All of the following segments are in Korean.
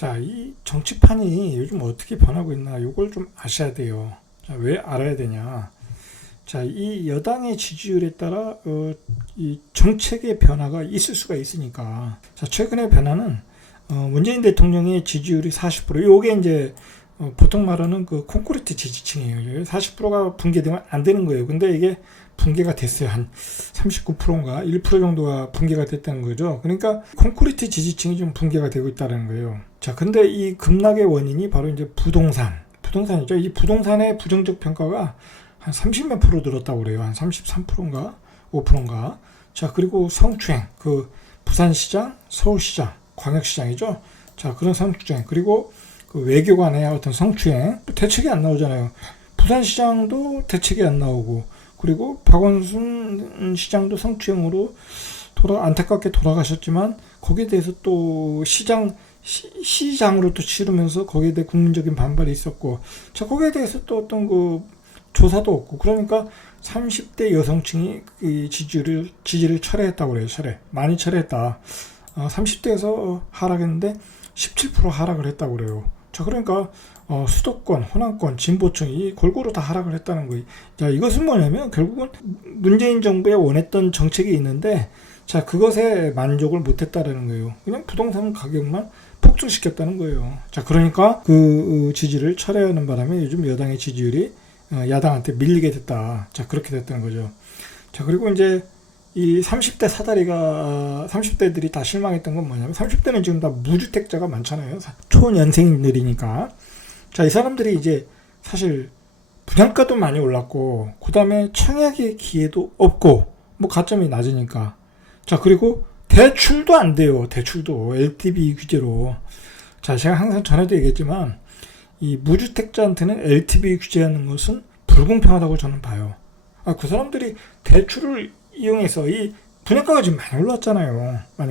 자, 이 정치판이 요즘 어떻게 변하고 있나 이걸 좀 아셔야 돼요. 자, 왜 알아야 되냐? 자, 이 여당의 지지율에 따라 이 정책의 변화가 있을 수가 있으니까. 자, 최근의 변화는 문재인 대통령의 지지율이 40%. 요게 이제 보통 말하는 그 콘크리트 지지층이에요. 40%가 붕괴되면 안 되는 거예요. 근데 이게 붕괴가 됐어요. 한 39%인가 1% 정도가 붕괴가 됐다는 거죠. 그러니까 콘크리트 지지층이 좀 붕괴가 되고 있다는 거예요. 자, 근데 이 급락의 원인이 바로 이제 부동산이죠. 이 부동산의 부정적 평가가 한 30몇 프로 늘었다고 그래요. 한 33%인가 5%인가. 자, 그리고 성추행, 그 부산시장, 서울시장, 광역시장이죠. 자, 그런 성추행, 그리고 그 외교관의 어떤 성추행, 대책이 안 나오잖아요. 부산시장도 대책이 안 나오고, 그리고 박원순 시장도 성추행으로 안타깝게 돌아가셨지만 거기에 대해서 또 시장으로 또 치르면서 거기에 대해 국민적인 반발이 있었고, 자, 거기에 대해서 또 어떤 그 조사도 없고, 그러니까 30대 여성층이 그 지지를 철회했다고 그래요. 많이 철회했다. 30대에서 하락했는데 17% 하락을 했다고 그래요. 자, 그러니까 수도권, 호남권, 진보층이 골고루 다 하락을 했다는 거예요. 자, 이것은 뭐냐면 결국은 문재인 정부에 원했던 정책이 있는데, 자, 그것에 만족을 못했다라는 거예요. 그냥 부동산 가격만 폭증시켰다는 거예요. 자, 그러니까 그 지지를 철회하는 바람에 요즘 여당의 지지율이 야당한테 밀리게 됐다. 자, 그렇게 됐다는 거죠. 자, 그리고 이제 이 30대들이 다 실망했던 건 뭐냐면, 30대는 지금 다 무주택자가 많잖아요. 초년생들이니까. 자, 이 사람들이 이제 사실 분양가도 많이 올랐고, 그 다음에 청약의 기회도 없고, 뭐 가점이 낮으니까. 자, 그리고 대출도 안 돼요. 대출도 LTV 규제로. 자, 제가 항상 전에도 얘기했지만, 이 무주택자한테는 LTV 규제하는 것은 불공평하다고 저는 봐요. 그 사람들이 대출을 이용해서 이 분양가가 지금 많이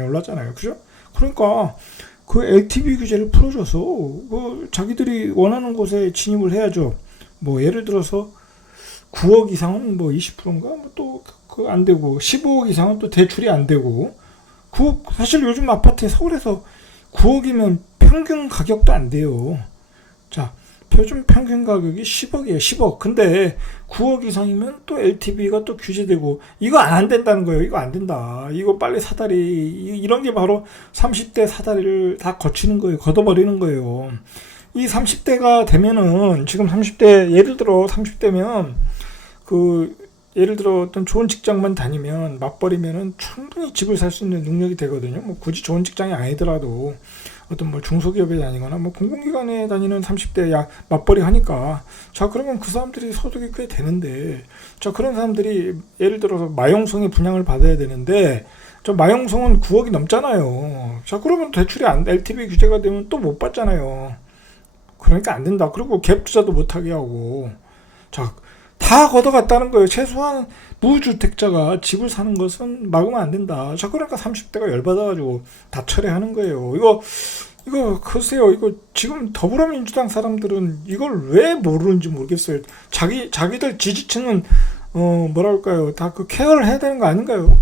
올랐잖아요. 그죠? 그러니까 그 LTV 규제를 풀어줘서 그 자기들이 원하는 곳에 진입을 해야죠. 뭐 예를 들어서 9억 이상은 뭐 20%인가 뭐 또 그 안 되고, 15억 이상은 또 대출이 안 되고, 9억, 사실 요즘 아파트 서울에서 9억이면 평균 가격도 안 돼요. 자, 요즘 평균 가격이 10억이에요. 10억. 근데 9억 이상이면 또 LTV가 또 규제되고, 이거 안 된다는 거예요. 이거 안 된다. 이거 빨리 이런 게 바로 30대 사다리를 다 걷어버리는 거예요. 이 30대가 되면은, 지금 30대, 예를 들어 30대면, 예를 들어 어떤 좋은 직장만 다니면, 맞벌이면은 충분히 집을 살 수 있는 능력이 되거든요. 뭐 굳이 좋은 직장이 아니더라도, 어떤 뭐 중소기업에 다니거나 뭐 공공기관에 다니는 30대 맞벌이 하니까, 자, 그러면 그 사람들이 소득이 꽤 되는데, 자, 그런 사람들이 예를 들어서 마용성의 분양을 받아야 되는데, 저 마용성은 9억이 넘잖아요. 자, 그러면 대출이 LTV 규제가 되면 또 못 받잖아요. 그러니까 안 된다. 그리고 갭 투자도 못 하게 하고, 자, 다 걷어갔다는 거예요. 최소한 무주택자가 집을 사는 것은 막으면 안 된다. 자, 그러니까 30대가 열받아가지고 다 철회하는 거예요. 이거 글쎄요. 이거 지금 더불어민주당 사람들은 이걸 왜 모르는지 모르겠어요. 자기들 지지층은 뭐랄까요, 다 그 케어를 해야 되는 거 아닌가요?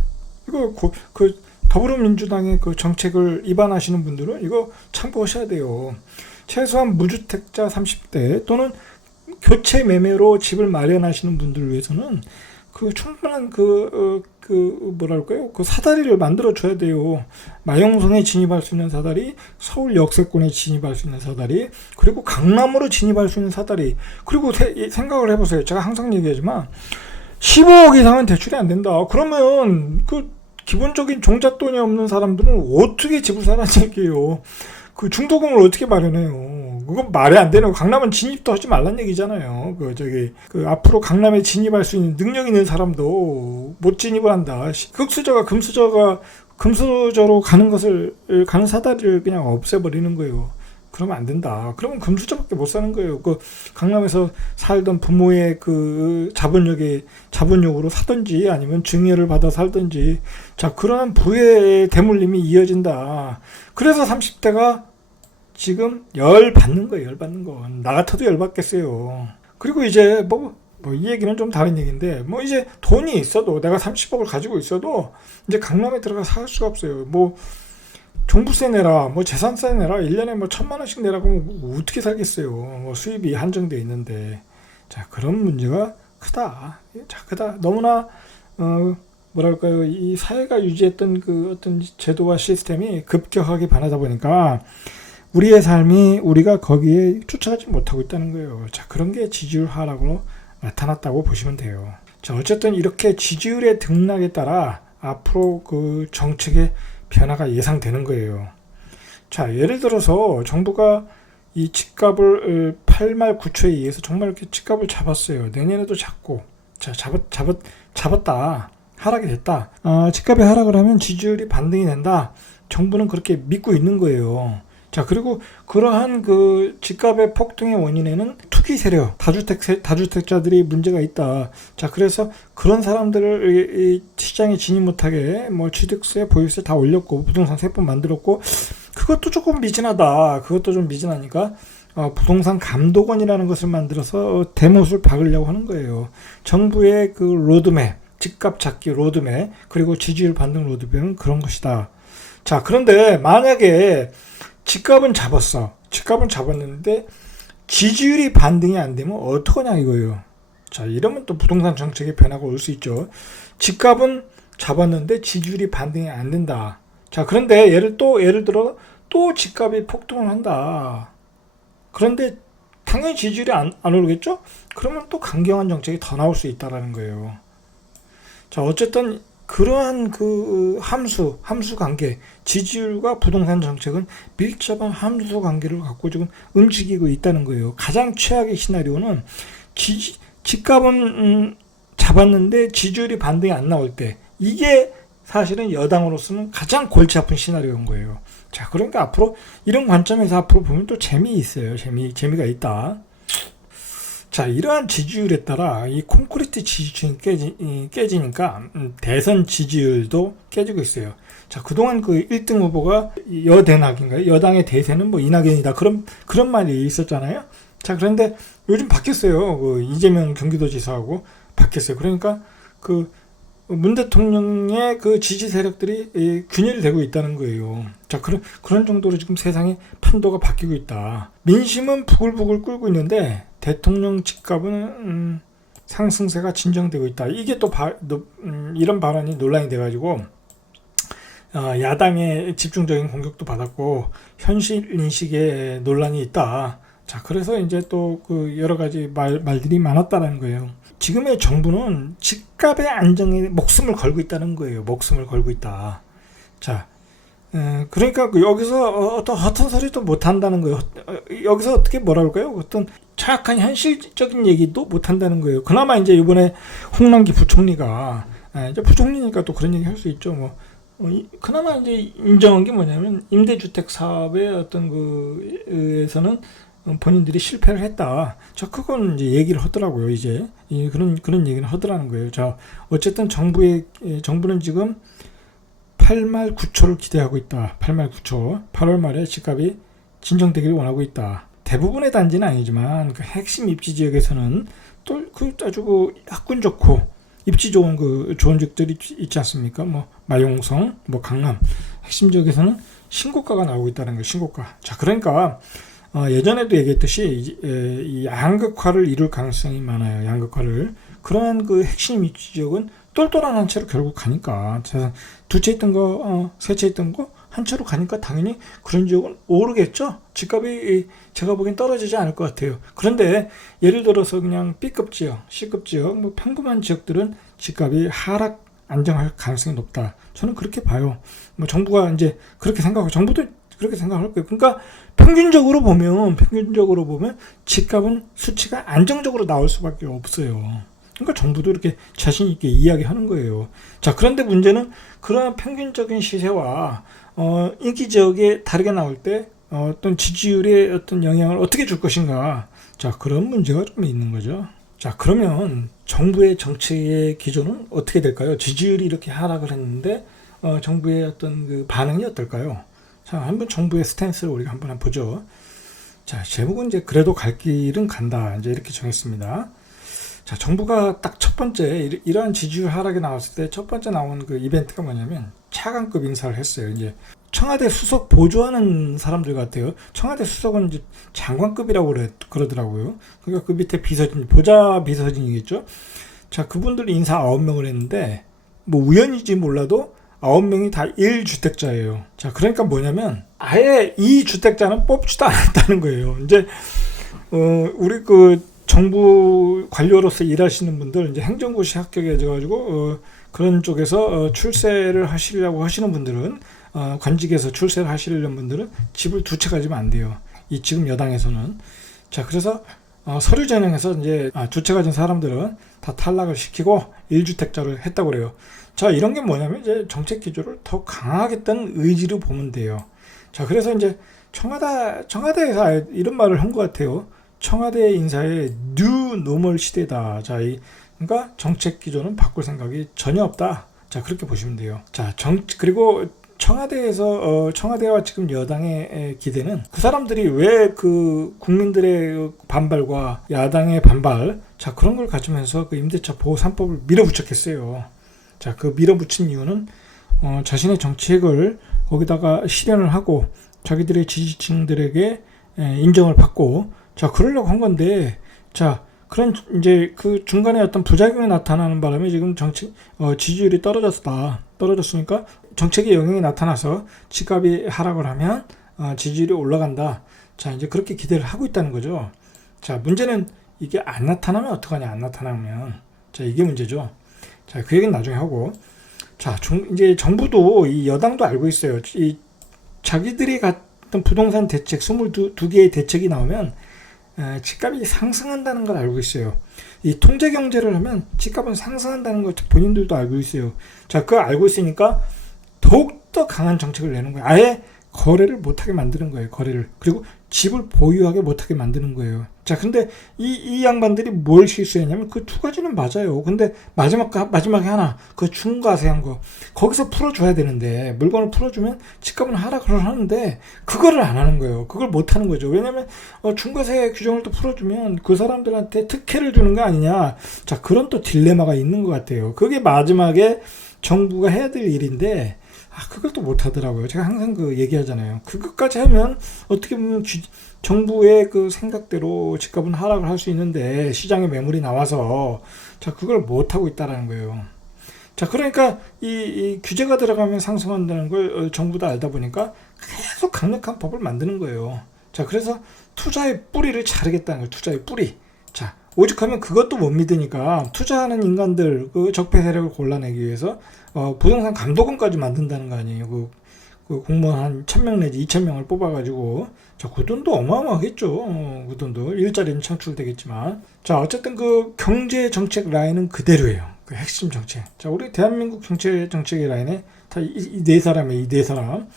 이거 그 더불어민주당의 그 정책을 위반하시는 분들은 이거 참고하셔야 돼요. 최소한 무주택자 30대 또는 교체 매매로 집을 마련하시는 분들을 위해서는 그 충분한 뭐랄까요, 그 사다리를 만들어 줘야 돼요. 마용성에 진입할 수 있는 사다리, 서울 역세권에 진입할 수 있는 사다리, 그리고 강남으로 진입할 수 있는 사다리. 그리고 생각을 해보세요. 제가 항상 얘기하지만 15억 이상은 대출이 안 된다. 그러면 그 기본적인 종잣돈이 없는 사람들은 어떻게 집을 사라는 얘기예요. 그 중도금을 어떻게 마련해요? 그건 말이 안 되는 거. 강남은 진입도 하지 말란 얘기잖아요. 앞으로 강남에 진입할 수 있는 능력 있는 사람도 못 진입을 한다. 흑수저가 금수저로 가는 사다리를 그냥 없애버리는 거예요. 그러면 안 된다. 그러면 금수저밖에 못 사는 거예요. 그 강남에서 살던 부모의 그 자본력으로 사든지 아니면 증여를 받아 살든지, 자, 그러한 부의 대물림이 이어진다. 그래서 30대가 지금 열 받는 거예요. 나 같아도 열 받겠어요. 그리고 이제 이 얘기는 좀 다른 얘기인데, 뭐 이제 돈이 있어도, 내가 30억을 가지고 있어도 이제 강남에 들어가 살 수가 없어요. 종부세 내라, 뭐 재산세 내라, 1년에 뭐 1,000만 원씩 내라고 뭐 어떻게 살겠어요. 뭐 수입이 한정되어 있는데. 자, 그런 문제가 크다. 자, 크다. 너무나, 뭐랄까요. 이 사회가 유지했던 그 어떤 제도와 시스템이 급격하게 변하다 보니까 우리의 삶이 우리가 거기에 쫓아가지 못하고 있다는 거예요. 자, 그런 게 지지율 하락으로 나타났다고 보시면 돼요. 자, 어쨌든 이렇게 지지율의 등락에 따라 앞으로 그 정책의 변화가 예상되는 거예요. 자, 예를 들어서 정부가 이 집값을 8말 9초에 의해서 정말 이렇게 집값을 잡았어요. 내년에도 잡고, 자, 잡았다. 하락이 됐다. 집값이 하락을 하면 지지율이 반등이 된다. 정부는 그렇게 믿고 있는 거예요. 자, 그리고 그러한 그 집값의 폭등의 원인에는 투기 세력, 다주택자들이 문제가 있다. 자, 그래서 그런 사람들을 이 시장에 진입 못하게 뭐 취득세, 보유세 다 올렸고 부동산 세법 만들었고 그것도 조금 미진하다. 그것도 좀 미진하니까 부동산 감독원이라는 것을 만들어서 대못을 박으려고 하는 거예요. 정부의 그 로드맵, 집값 잡기 로드맵, 그리고 지지율 반등 로드맵은 그런 것이다. 자, 그런데 만약에 집값은 잡았어. 집값은 잡았는데 지지율이 반등이 안 되면 어떡하냐 이거예요. 자, 이러면 또 부동산 정책의 변화가 올 수 있죠. 집값은 잡았는데 지지율이 반등이 안 된다. 자, 그런데 예를 들어 또 집값이 폭등을 한다. 그런데 당연히 지지율이 안 오르겠죠? 그러면 또 강경한 정책이 더 나올 수 있다라는 거예요. 자, 어쨌든 그러한 그 함수 관계, 지지율과 부동산 정책은 밀접한 함수 관계를 갖고 지금 움직이고 있다는 거예요. 가장 최악의 시나리오는 집값은 잡았는데 지지율이 반등이 안 나올 때, 이게 사실은 여당으로서는 가장 골치 아픈 시나리오인 거예요. 자, 그러니까 앞으로 이런 관점에서 앞으로 보면 또 재미있어요. 재미가 있다. 자, 이러한 지지율에 따라 이 콘크리트 지지층이 깨지니까 대선 지지율도 깨지고 있어요. 자, 그동안 그 1등 후보가 여대낙인가요? 여당의 대세는 뭐 이낙연이다. 그런 말이 있었잖아요. 자, 그런데 요즘 바뀌었어요. 그 이재명 경기도지사하고 바뀌었어요. 그러니까 그 문 대통령의 그 지지 세력들이 균열이 되고 있다는 거예요. 자, 그런 정도로 지금 세상의 판도가 바뀌고 있다. 민심은 부글부글 끓고 있는데 대통령 집값은 상승세가 진정되고 있다. 이게 또 이런 발언이 논란이 돼가지고 야당의 집중적인 공격도 받았고 현실 인식에 논란이 있다. 자, 그래서 이제 또 그 여러 가지 말들이 많았다는 거예요. 지금의 정부는 집값의 안정에 목숨을 걸고 있다는 거예요. 목숨을 걸고 있다. 자, 그러니까 여기서 어떤 헛한 소리도 못 한다는 거예요. 여기서 어떻게 뭐라 그럴까요? 어떤 정확한 현실적인 얘기도 못 한다는 거예요. 그나마 이제 이번에 홍남기 부총리가 이제 부총리니까 또 그런 얘기 할 수 있죠. 뭐 그나마 이제 인정한 게 뭐냐면 임대주택 사업의 어떤 그에서는 본인들이 실패를 했다. 자, 그건 이제 얘기를 하더라고요. 이제 그런 얘기는 하더라는 거예요. 자, 어쨌든 정부는 지금 8말 9초를 기대하고 있다. 8말 9초. 8월 말에 집값이 진정되기를 원하고 있다. 대부분의 단지는 아니지만 그 핵심 입지 지역에서는 또 그 아주 그 학군 좋고 입지 좋은 좋은 지역들이 있지 않습니까? 뭐 마용성, 뭐 강남 핵심 지역에서는 신고가가 나오고 있다는 거예요. 신고가. 자, 그러니까 예전에도 얘기했듯이 이 양극화를 이룰 가능성이 많아요. 양극화를. 그러한 그 핵심 입지 지역은 똘똘한 한 채로 결국 가니까 두 채 있던 거, 세 채 있던 거 한 채로 가니까 당연히 그런 지역은 오르겠죠. 집값이 제가 보기엔 떨어지지 않을 것 같아요. 그런데 예를 들어서 그냥 B급 지역, C급 지역, 뭐 평범한 지역들은 집값이 안정할 가능성이 높다. 저는 그렇게 봐요. 뭐 정부가 이제 그렇게 생각하고 정부도 그렇게 생각할 거예요. 그러니까 평균적으로 보면 집값은 수치가 안정적으로 나올 수밖에 없어요. 그러니까 정부도 이렇게 자신 있게 이야기하는 거예요. 자, 그런데 문제는 그런 평균적인 시세와 인기 지역에 다르게 나올 때 어떤 지지율에 어떤 영향을 어떻게 줄 것인가. 자, 그런 문제가 좀 있는 거죠. 자, 그러면 정부의 정책의 기조는 어떻게 될까요? 지지율이 이렇게 하락을 했는데 정부의 어떤 그 반응이 어떨까요? 자, 한번 정부의 스탠스를 우리가 한번 보죠. 자, 제목은 이제 그래도 갈 길은 간다. 이제 이렇게 정했습니다. 자, 정부가 딱 첫 번째 이러한 지지율 하락이 나왔을 때 첫 번째 나온 그 이벤트가 뭐냐면 차관급 인사를 했어요. 이제 청와대 수석 보조하는 사람들 같아요. 청와대 수석은 이제 장관급이라고 그러더라고요. 그러니까 그 밑에 비서진, 보좌 비서진이겠죠. 자, 그분들 인사 9명을 했는데, 뭐 우연인지 몰라도 9명이 다 1주택자예요. 자, 그러니까 뭐냐면, 아예 이 주택자는 뽑지도 않았다는 거예요. 이제, 우리 그 정부 관료로서 일하시는 분들, 이제 행정고시 합격해가지고, 그런 쪽에서 출세를 하시려고 하시는 분들은, 관직에서 출세를 하시려는 분들은 집을 2채 가지면 안 돼요. 이 지금 여당에서는. 자, 그래서 서류 전형에서 이제 2채 가진 사람들은 다 탈락을 시키고 1주택자를 했다고 그래요. 자, 이런 게 뭐냐면 이제 정책 기조를 더 강화하겠다는 의지로 보면 돼요. 자, 그래서 이제 청와대에서 이런 말을 한 것 같아요. 청와대 인사의 뉴 노멀 시대다. 자, 그러니까 정책 기조는 바꿀 생각이 전혀 없다. 자, 그렇게 보시면 돼요. 자, 그리고 청와대에서 청와대와 지금 여당의 기대는 그 사람들이 왜 그 국민들의 반발과 야당의 반발, 자, 그런 걸 가지면서 그 임대차 보호 3법을 밀어붙였겠어요. 자, 그 밀어붙인 이유는 자신의 정책을 거기다가 실현을 하고 자기들의 지지층들에게 인정을 받고, 자, 그러려고 한 건데, 자, 그런 이제 그 중간에 어떤 부작용이 나타나는 바람에 지금 지지율이 떨어졌으니까 정책의 영향이 나타나서 집값이 하락을 하면 지지율이 올라간다. 자, 이제 그렇게 기대를 하고 있다는 거죠. 자, 문제는 이게 안 나타나면 어떡하냐, 안 나타나면. 자, 이게 문제죠. 자, 그 얘기는 나중에 하고. 자, 이제 정부도, 이 여당도 알고 있어요. 이 자기들이 갔던 부동산 대책, 22개의 대책이 나오면 집값이 상승한다는 걸 알고 있어요. 이 통제 경제를 하면 집값은 상승한다는 걸 본인들도 알고 있어요. 자, 그걸 알고 있으니까 더욱더 강한 정책을 내는 거예요. 아예 거래를 못하게 만드는 거예요. 거래를. 그리고 집을 보유하게 못하게 만드는 거예요. 자, 근데 이 양반들이 뭘 실수했냐면 그 2가지는 맞아요. 근데 마지막에 하나, 그 중과세한 거, 거기서 풀어줘야 되는데, 물건을 풀어주면 집값은 하락을 하는데 그거를 안 하는 거예요. 그걸 못 하는 거죠. 왜냐면 중과세 규정을 또 풀어주면 그 사람들한테 특혜를 주는 거 아니냐. 자, 그런 또 딜레마가 있는 것 같아요. 그게 마지막에 정부가 해야 될 일인데, 그걸 또 못하더라고요. 제가 항상 그 얘기하잖아요. 그것까지 하면 어떻게 보면 정부의 그 생각대로 집값은 하락을 할 수 있는데 시장에 매물이 나와서, 자, 그걸 못하고 있다라는 거예요. 자, 그러니까 이 규제가 들어가면 상승한다는 걸 정부도 알다 보니까 계속 강력한 법을 만드는 거예요. 자, 그래서 투자의 뿌리를 자르겠다는 거예요. 투자의 뿌리. 자, 오죽하면 그것도 못 믿으니까 투자하는 인간들, 그 적폐 세력을 골라내기 위해서 부동산 감독원까지 만든다는 거 아니에요. 그 공무원 한 1000명 내지 2000명을 뽑아가지고, 자, 그 돈도 어마어마하겠죠. 그 돈도 일자리는 창출되겠지만, 자, 어쨌든 그 경제 정책 라인은 그대로예요. 그 핵심 정책. 자, 우리 대한민국 정책의 라인에 다 이 네 사람이에요. 이 네 사람.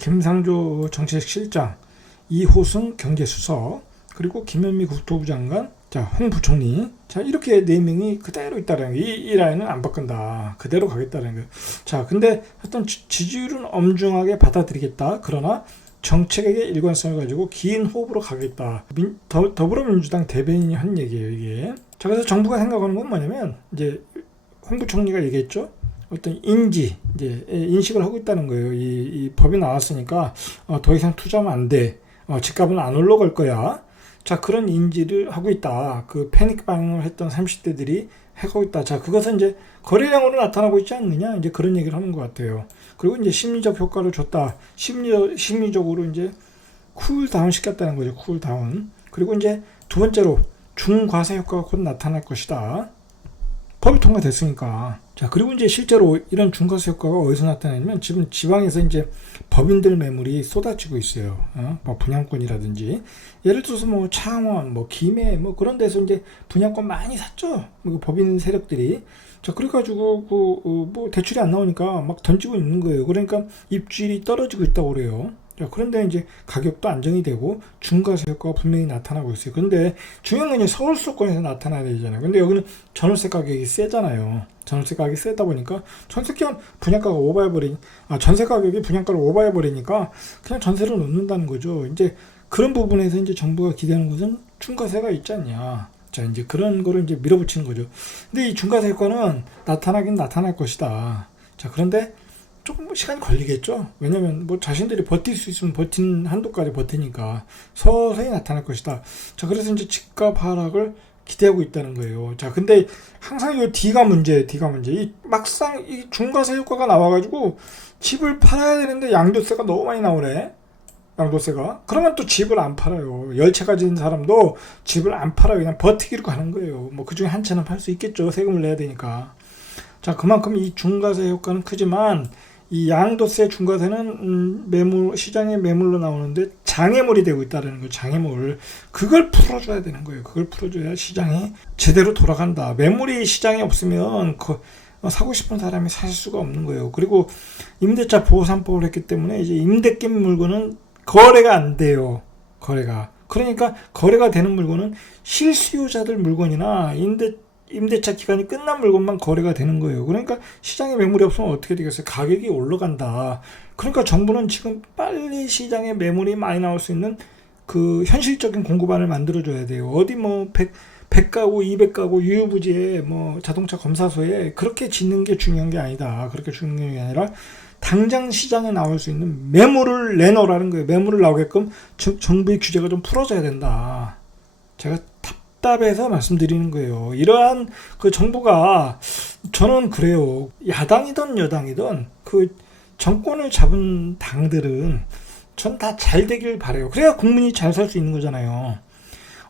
김상조 정책실장, 이호승 경제수석, 그리고 김현미 국토부 장관, 자, 홍 부총리. 자, 이렇게 4명이 그대로 있다는 거예요. 이 라인은 안 바꾼다. 그대로 가겠다는 거예요. 자, 근데 어떤 지지율은 엄중하게 받아들이겠다. 그러나 정책의 일관성을 가지고 긴 호흡으로 가겠다. 더불어민주당 대변인이 한 얘기예요, 이게. 자, 그래서 정부가 생각하는 건 뭐냐면, 이제 홍 부총리가 얘기했죠. 어떤 인식을 하고 있다는 거예요. 이 법이 나왔으니까 더 이상 투자하면 안 돼. 집값은 안 올라갈 거야. 자, 그런 인지를 하고 있다. 그 패닉 반응을 했던 30대들이 하고 있다. 자, 그것은 이제 거래량으로 나타나고 있지 않느냐. 이제 그런 얘기를 하는 것 같아요. 그리고 이제 심리적 효과를 줬다. 심리적으로 이제 쿨다운 시켰다는 거죠. 쿨다운. 그리고 이제 두 번째로 중과세 효과가 곧 나타날 것이다. 법이 통과됐으니까. 자, 그리고 이제 실제로 이런 중과세 효과가 어디서 나타나냐면 지금 지방에서 이제 법인들 매물이 쏟아지고 있어요. 뭐 분양권이라든지, 예를 들어서 뭐 창원, 뭐 김해, 뭐 그런 데서 이제 분양권 많이 샀죠. 법인 세력들이. 자, 그래가지고 뭐 대출이 안 나오니까 막 던지고 있는 거예요. 그러니까 입주율이 떨어지고 있다고 그래요. 자, 그런데 이제 가격도 안정이 되고 중과세 효과가 분명히 나타나고 있어요. 근데 중요한 건 이제 서울 수도권에서 나타나야 되잖아요. 근데 여기는 전월세 가격이 세잖아요. 전월세 가격이 세다 보니까 전세가 분양가가 전세 가격이 분양가를 오버해버리니까 그냥 전세를 놓는다는 거죠. 이제 그런 부분에서 이제 정부가 기대하는 것은 중과세가 있지 않냐. 자, 이제 그런 거를 이제 밀어붙이는 거죠. 근데 이 중과세 효과는 나타나긴 나타날 것이다. 자, 그런데 조금 시간이 걸리겠죠. 왜냐면 뭐 자신들이 버틸 수 있으면 버틴 한도까지 버티니까 서서히 나타날 것이다. 자, 그래서 이제 집값 하락을 기대하고 있다는 거예요. 자, 근데 항상 이 D가 문제. 이 막상 이 중과세 효과가 나와가지고 집을 팔아야 되는데 양도세가 너무 많이 나오네. 양도세가. 그러면 또 집을 안 팔아요. 10채 가진 사람도 집을 안 팔아요. 그냥 버티기로 가는 거예요. 뭐 그 중에 한 채는 팔 수 있겠죠. 세금을 내야 되니까. 자, 그만큼 이 중과세 효과는 크지만 이 양도세 중과세는 매물, 시장의 매물로 나오는데 장애물이 되고 있다는 거예요. 장애물. 그걸 풀어줘야 되는 거예요. 그걸 풀어줘야 시장이 제대로 돌아간다. 매물이 시장에 없으면 사고 싶은 사람이 살 수가 없는 거예요. 그리고 임대차 보호 3법을 했기 때문에 이제 임대 낀 물건은 거래가 안 돼요. 그러니까 거래가 되는 물건은 실수요자들 물건이나 임대차 기간이 끝난 물건만 거래가 되는 거예요. 그러니까 시장에 매물이 없으면 어떻게 되겠어요? 가격이 올라간다. 그러니까 정부는 지금 빨리 시장에 매물이 많이 나올 수 있는 그 현실적인 공급안을 만들어줘야 돼요. 어디 뭐 100가구, 200가구 유유부지에 뭐 자동차 검사소에 그렇게 짓는 게 중요한 게 아니다. 그렇게 중요한 게 아니라 당장 시장에 나올 수 있는 매물을 내놓으라는 거예요. 매물을 나오게끔 정부의 규제가 좀 풀어져야 된다. 제가 답답해서 말씀드리는 거예요. 이러한 그 정부가 저는 그래요. 야당이든 여당이든 그 정권을 잡은 당들은 전 다 잘 되길 바라요. 그래야 국민이 잘 살 수 있는 거잖아요.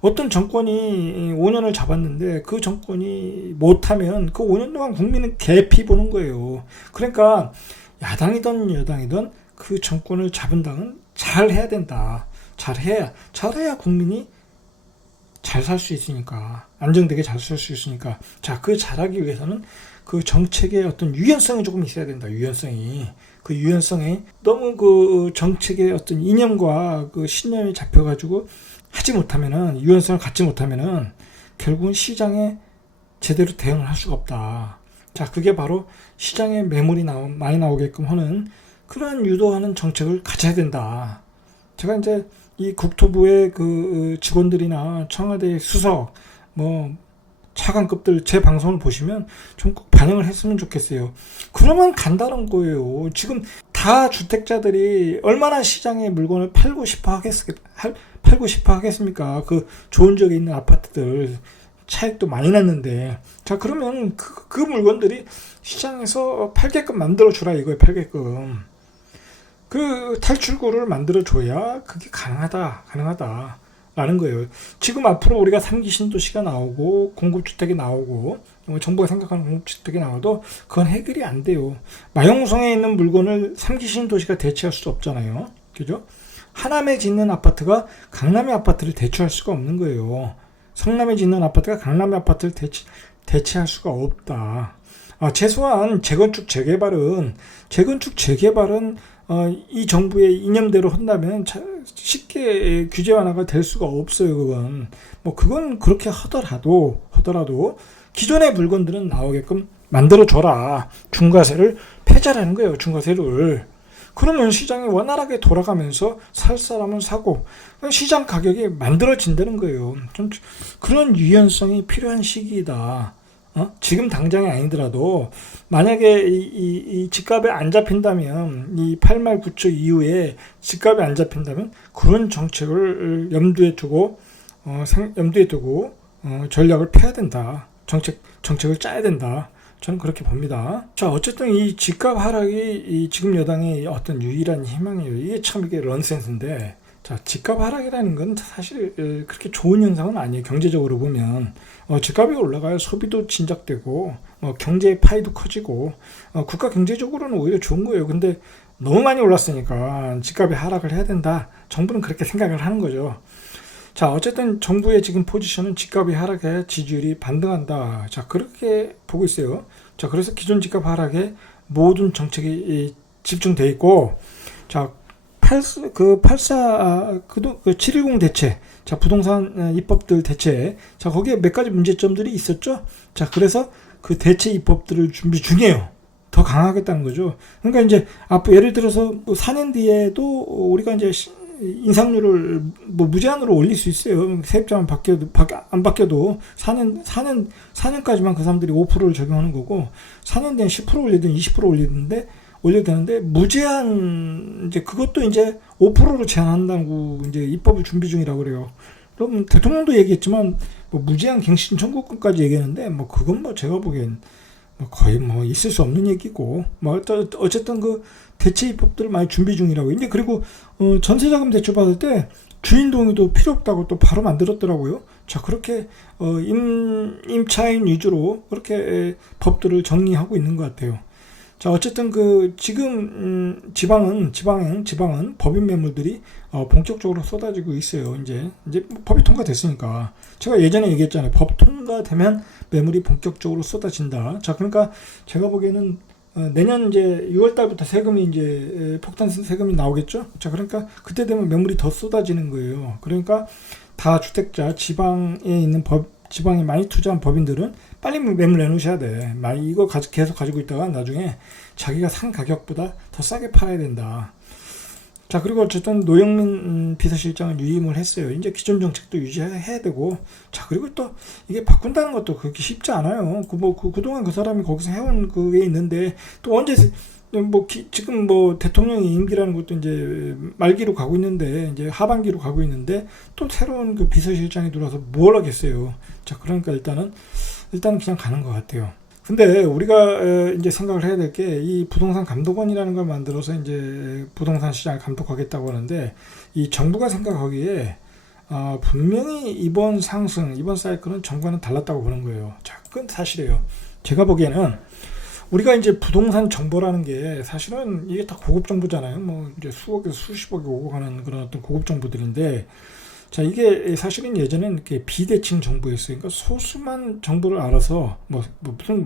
어떤 정권이 5년을 잡았는데 그 정권이 못하면 그 5년 동안 국민은 개피 보는 거예요. 그러니까 야당이든 여당이든 그 정권을 잡은 당은 잘해야 된다. 잘해야 국민이 잘 살 수 있으니까, 안정되게 잘 살 수 있으니까. 자, 그 잘하기 위해서는 그 정책의 어떤 유연성이 조금 있어야 된다. 그 유연성에 너무 그 정책의 어떤 이념과 그 신념이 잡혀가지고 하지 못하면은, 유연성을 갖지 못하면은 결국은 시장에 제대로 대응을 할 수가 없다. 자, 그게 바로 시장에 매물이 많이 나오게끔 하는 그런 유도하는 정책을 가져야 된다. 제가 이제 이 국토부의 그 직원들이나 청와대 수석, 뭐 차관급들 제 방송을 보시면 좀 꼭 반영을 했으면 좋겠어요. 그러면 간다는 거예요. 지금 다 주택자들이 얼마나 시장에 물건을 팔고 싶어 하겠습니까? 그 좋은 지역에 있는 아파트들 차익도 많이 났는데, 자, 그러면 그 물건들이 시장에서 팔게끔 만들어 주라 이거예요. 팔게끔 그 탈출구를 만들어 줘야 그게 가능하다라는 거예요. 지금 앞으로 우리가 3기 신도시가 나오고 공급주택이 나오고 정부가 생각하는 공급주택이 나와도 그건 해결이 안 돼요. 마용성에 있는 물건을 3기 신도시가 대체할 수 없잖아요. 그죠? 하남에 짓는 아파트가 강남의 아파트를 대체할 수가 없는 거예요. 성남에 짓는 아파트가 강남의 아파트를 대체할 수가 없다. 최소한 재건축 재개발은 이 정부의 이념대로 한다면 쉽게 규제 완화가 될 수가 없어요. 그건 그렇게 하더라도 기존의 물건들은 나오게끔 만들어줘라. 중과세를 폐지하라는 거예요. 중과세를. 그러면 시장이 원활하게 돌아가면서 살 사람은 사고 시장 가격이 만들어진다는 거예요. 좀 그런 유연성이 필요한 시기이다. 지금 당장이 아니더라도 만약에 이 집값에 안 잡힌다면, 이 8말 9초 이후에 집값이 안 잡힌다면 그런 정책을 염두에 두고 전략을 펴야 된다. 정책을 짜야 된다. 저는 그렇게 봅니다. 자, 어쨌든 이 집값 하락이 지금 여당의 어떤 유일한 희망이에요. 이게 런센스인데, 자, 집값 하락이라는 건 사실 그렇게 좋은 현상은 아니에요. 경제적으로 보면 집값이 올라가야 소비도 진작되고 경제의 파이도 커지고 국가 경제적으로는 오히려 좋은 거예요. 근데 너무 많이 올랐으니까 집값이 하락을 해야 된다. 정부는 그렇게 생각을 하는 거죠. 자, 어쨌든 정부의 지금 포지션은 집값이 하락해 지지율이 반등한다. 자, 그렇게 보고 있어요. 자, 그래서 기존 집값 하락에 모든 정책이 집중돼 있고, 자, 710 대체, 자, 부동산 입법들 대체, 자, 거기에 몇 가지 문제점들이 있었죠. 자, 그래서 그 대체 입법들을 준비 중이에요. 더 강화하겠다는 거죠. 그러니까 이제 앞으로 예를 들어서 4년 뒤에도 우리가 이제 인상률을 무제한으로 올릴 수 있어요. 세입자만 안 바뀌어도 4년까지만 그 사람들이 5%를 적용하는 거고, 4년 뒤엔 10% 올리든 20% 올리는데 올려도 되는데 무제한 이제 그것도 이제 5%로 제한한다고 이제 입법을 준비 중이라고 그래요. 그럼 대통령도 얘기했지만 뭐 무제한 갱신 청구권까지 얘기했는데 뭐 그건 뭐 제가 보기엔 뭐 거의 뭐 있을 수 없는 얘기고 뭐 어쨌든 그 대체 입법들을 많이 준비 중이라고. 이제 그리고 전세자금 대출 받을 때 주인 동의도 필요 없다고 또 바로 만들었더라고요. 자, 그렇게 임차인 위주로 그렇게 법들을 정리하고 있는 것 같아요. 자, 어쨌든 그 지금 지방은 법인 매물들이 본격적으로 쏟아지고 있어요. 이제 법이 통과됐으니까. 제가 예전에 얘기했잖아요. 법 통과되면 매물이 본격적으로 쏟아진다. 자, 그러니까 제가 보기에는 내년 이제 6월 달부터 세금이 이제 폭탄 세금이 나오겠죠. 자, 그러니까 그때 되면 매물이 더 쏟아지는 거예요. 그러니까 다주택자 지방에 있는 지방에 많이 투자한 법인들은 빨리 매물 내놓으셔야 돼. 이거 계속 가지고 있다가 나중에 자기가 산 가격보다 더 싸게 팔아야 된다. 자, 그리고 어쨌든 노영민 비서실장은 유임을 했어요. 이제 기존 정책도 유지해야 되고. 자, 그리고 또 이게 바꾼다는 것도 그렇게 쉽지 않아요. 그동안 그 사람이 거기서 해온 그게 있는데 또 언제 지금 대통령의 임기라는 것도 이제 말기로 가고 있는데 이제 하반기로 가고 있는데 또 새로운 그 비서실장이 들어와서 뭘 하겠어요. 자, 그러니까 일단은 그냥 가는 것 같아요. 근데 우리가 이제 생각을 해야 될 게 이 부동산 감독원이라는 걸 만들어서 이제 부동산 시장을 감독하겠다고 하는데 이 정부가 생각하기에 분명히 이번 사이클은 정부와는 달랐다고 보는 거예요. 자, 그건 사실이에요. 제가 보기에는 우리가 이제 부동산 정보라는 게 사실은 이게 다 고급 정보잖아요. 뭐 이제 수억에서 수십억이 오고 가는 그런 어떤 고급 정보들인데, 자, 이게 사실은 예전엔 이렇게 비대칭 정보였어요. 그러니까 소수만 정보를 알아서 무슨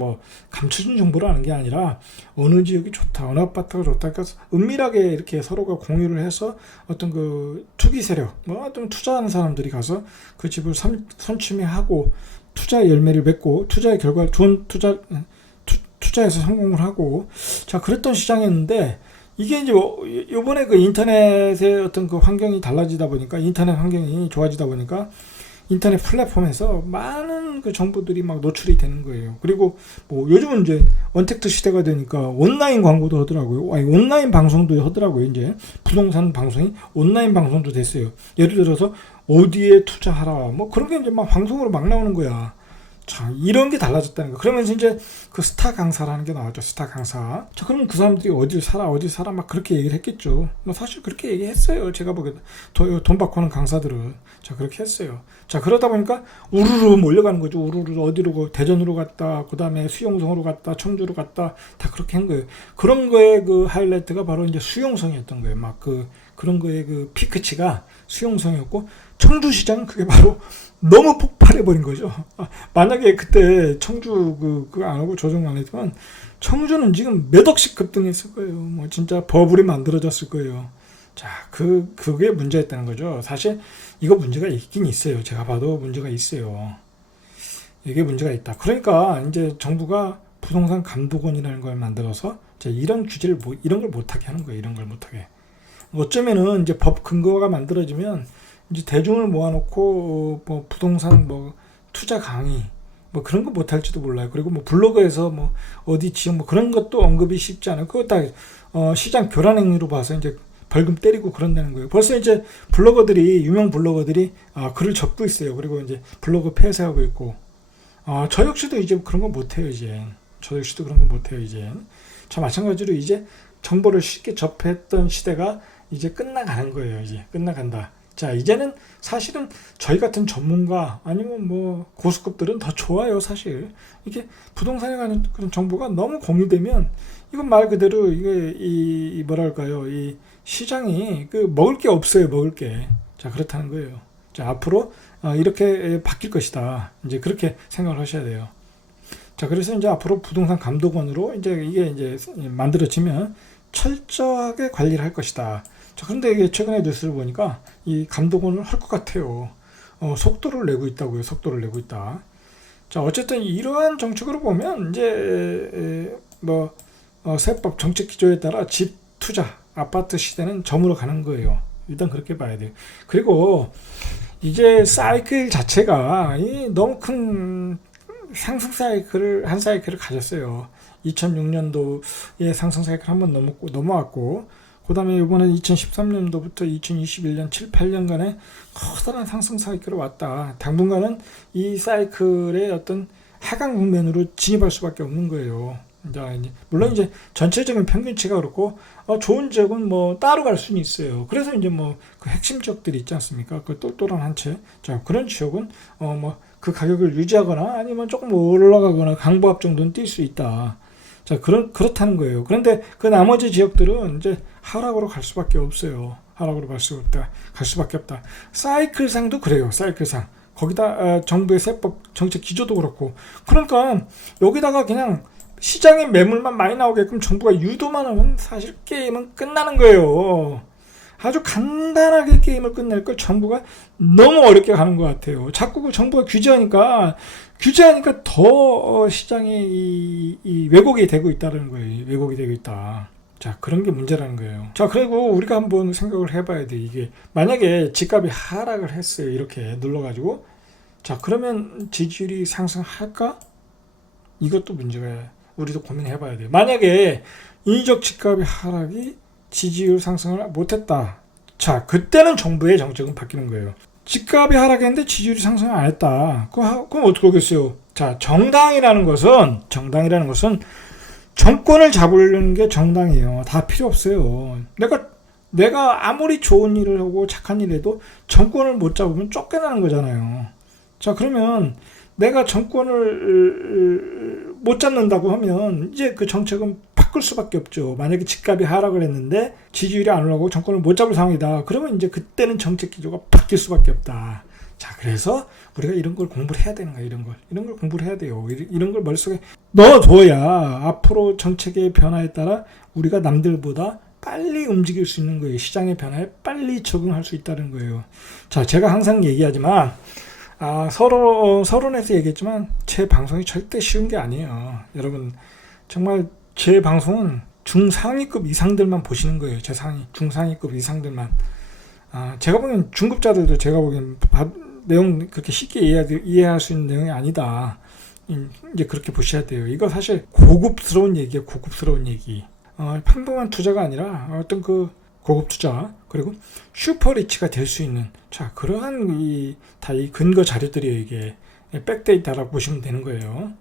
감춰진 정보를 아는 게 아니라 어느 지역이 좋다, 어느 아파트가 좋다. 그러니까 은밀하게 이렇게 서로가 공유를 해서 어떤 그 투기 세력, 어떤 투자하는 사람들이 가서 그 집을 선취매하고 투자의 열매를 맺고 투자의 결과 좋은 투자해서 성공을 하고. 자, 그랬던 시장이었는데 이게 이제 요번에 그 인터넷의 어떤 그 환경이 달라지다 보니까 인터넷 환경이 좋아지다 보니까 인터넷 플랫폼에서 많은 그 정보들이 막 노출이 되는 거예요. 그리고 요즘은 이제 언택트 시대가 되니까 온라인 광고도 하더라고요. 온라인 방송도 하더라고요. 이제 부동산 방송이 온라인 방송도 됐어요. 예를 들어서 어디에 투자하라 그런 게 이제 막 방송으로 막 나오는 거야. 자, 이런 게 달라졌다는 거. 그러면서 이제 그 스타 강사라는 게 나왔죠. 스타 강사. 자, 그러면 그 사람들이 어디 살아 막 그렇게 얘기를 했겠죠. 사실 그렇게 얘기했어요. 제가 보기에도 돈 받고 하는 강사들은. 자, 그렇게 했어요. 자, 그러다 보니까 우르르 몰려가는 거죠. 우르르 어디로 대전으로 갔다, 그 다음에 수용성으로 갔다, 청주로 갔다, 다 그렇게 한 거예요. 그런 거에 그 하이라이트가 바로 이제 수용성이었던 거예요. 막 그런 거에 그 피크치가 수용성이었고, 청주시장은 그게 바로 너무 폭발해버린 거죠. 만약에 그때 청주 그거 안 하고 조정 안 했지만 청주는 지금 몇 억씩 급등했을 거예요. 진짜 버블이 만들어졌을 거예요. 자, 그게 문제였다는 거죠. 사실 이거 문제가 있긴 있어요. 제가 봐도 문제가 있어요. 이게 문제가 있다. 그러니까 이제 정부가 부동산 감독원이라는 걸 만들어서 이런 규제를 이런 걸 못하게 하는 거예요. 이런 걸 못하게. 어쩌면은 이제 법 근거가 만들어지면 이제 대중을 모아놓고 부동산 투자 강의 그런 거 못할지도 몰라요. 그리고 블로그에서 어디 지역 그런 것도 언급이 쉽지 않아요. 그거 다 시장 교란 행위로 봐서 이제 벌금 때리고 그런다는 거예요. 벌써 이제 유명 블로거들이 글을 접고 있어요. 그리고 이제 블로그 폐쇄하고 있고. 저 역시도 이제 그런 거 못해요. 이제 저 역시도 그런 거 못해요. 이제 자, 마찬가지로 이제 정보를 쉽게 접했던 시대가 이제 끝나가는 거예요. 이제 끝나간다. 자, 이제는 사실은 저희 같은 전문가 아니면 고수급들은 더 좋아요. 사실 이게 부동산에 관한 그런 정보가 너무 공유되면 이건 말 그대로 이게 뭐랄까요, 이 시장이 먹을 게 없어요. 먹을 게. 자, 그렇다는 거예요. 자, 앞으로 이렇게 바뀔 것이다. 이제 그렇게 생각을 하셔야 돼요. 자, 그래서 이제 앞으로 부동산 감독원으로 이제 이게 만들어지면 철저하게 관리를 할 것이다. 자, 그런데 이게 최근에 뉴스를 보니까 이 감독원을 할 것 같아요. 속도를 내고 있다고요. 속도를 내고 있다. 자, 어쨌든 이러한 정책으로 보면 이제 세법 정책 기조에 따라 집 투자, 아파트 시대는 저물어 가는 거예요. 일단 그렇게 봐야 돼요. 그리고 이제 사이클 자체가 너무 큰 상승 사이클을 가졌어요. 2006년도에 상승 사이클 한번 넘어왔고, 그 다음에 이번에 2013년도부터 2021년 7, 8년간의 커다란 상승 사이클이 왔다. 당분간은 이 사이클의 어떤 하강 국면으로 진입할 수밖에 없는 거예요. 이제 물론 이제 전체적인 평균치가 그렇고 좋은 지역은 뭐 따로 갈 수는 있어요. 그래서 이제 뭐 그 핵심 지역들이 있지 않습니까? 그 똘똘한 한 채. 자, 그런 지역은 뭐 그 가격을 유지하거나 아니면 조금 올라가거나 강보합 정도는 뛸 수 있다. 자, 그렇다는 거예요. 그런데 그 나머지 지역들은 이제 하락으로 갈 수밖에 없어요. 하락으로 갈 수밖에 없다. 사이클상도 그래요. 사이클상. 거기다 정부의 세법 정책 기조도 그렇고. 그러니까 여기다가 그냥 시장에 매물만 많이 나오게끔 정부가 유도만 하면 사실 게임은 끝나는 거예요. 아주 간단하게 게임을 끝낼 걸 정부가 너무 어렵게 가는 것 같아요. 자꾸 그 정부가 규제하니까 더 시장에 이 왜곡이 되고 있다는 거예요. 왜곡이 되고 있다. 자, 그런 게 문제라는 거예요. 자, 그리고 우리가 한번 생각을 해봐야 돼. 이게 만약에 집값이 하락을 했어요. 이렇게 눌러가지고, 자, 그러면 지지율이 상승할까? 이것도 문제가 우리도 고민해봐야 돼요. 만약에 인위적 집값의 하락이 지지율 상승을 못했다. 자, 그때는 정부의 정책은 바뀌는 거예요. 집값이 하락했는데 지지율이 상승을 안 했다. 그럼 어떻게 하겠어요? 자, 정당이라는 것은 정권을 잡으려는 게 정당이에요. 다 필요 없어요. 내가 아무리 좋은 일을 하고 착한 일을 해도 정권을 못 잡으면 쫓겨나는 거잖아요. 자, 그러면 내가 정권을 못 잡는다고 하면 이제 그 정책은 바꿀 수밖에 없죠. 만약에 집값이 하락을 했는데 지지율이 안 올라가고 정권을 못 잡을 상황이다. 그러면 이제 그때는 정책 기조가 바뀔 수밖에 없다. 자, 그래서 우리가 이런 걸 공부를 해야 되는 거야. 이런 걸 공부를 해야 돼요. 이런 걸 머릿속에 넣어둬야 앞으로 정책의 변화에 따라 우리가 남들보다 빨리 움직일 수 있는 거예요. 시장의 변화에 빨리 적응할 수 있다는 거예요. 자, 제가 항상 얘기하지만 서론에서 얘기했지만 제 방송이 절대 쉬운 게 아니에요. 여러분, 정말 제 방송은 중상위급 이상들만 보시는 거예요. 중상위급 이상들만. 제가 보기엔 중급자들도 제가 보기엔 내용 그렇게 쉽게 이해할 수 있는 내용이 아니다. 이제 그렇게 보셔야 돼요. 이거 사실 고급스러운 얘기예요. 고급스러운 얘기. 평범한 투자가 아니라 어떤 그 고급 투자, 그리고 슈퍼리치가 될 수 있는, 자, 그러한 이 근거 자료들이에요. 이게 백데이터라고 보시면 되는 거예요.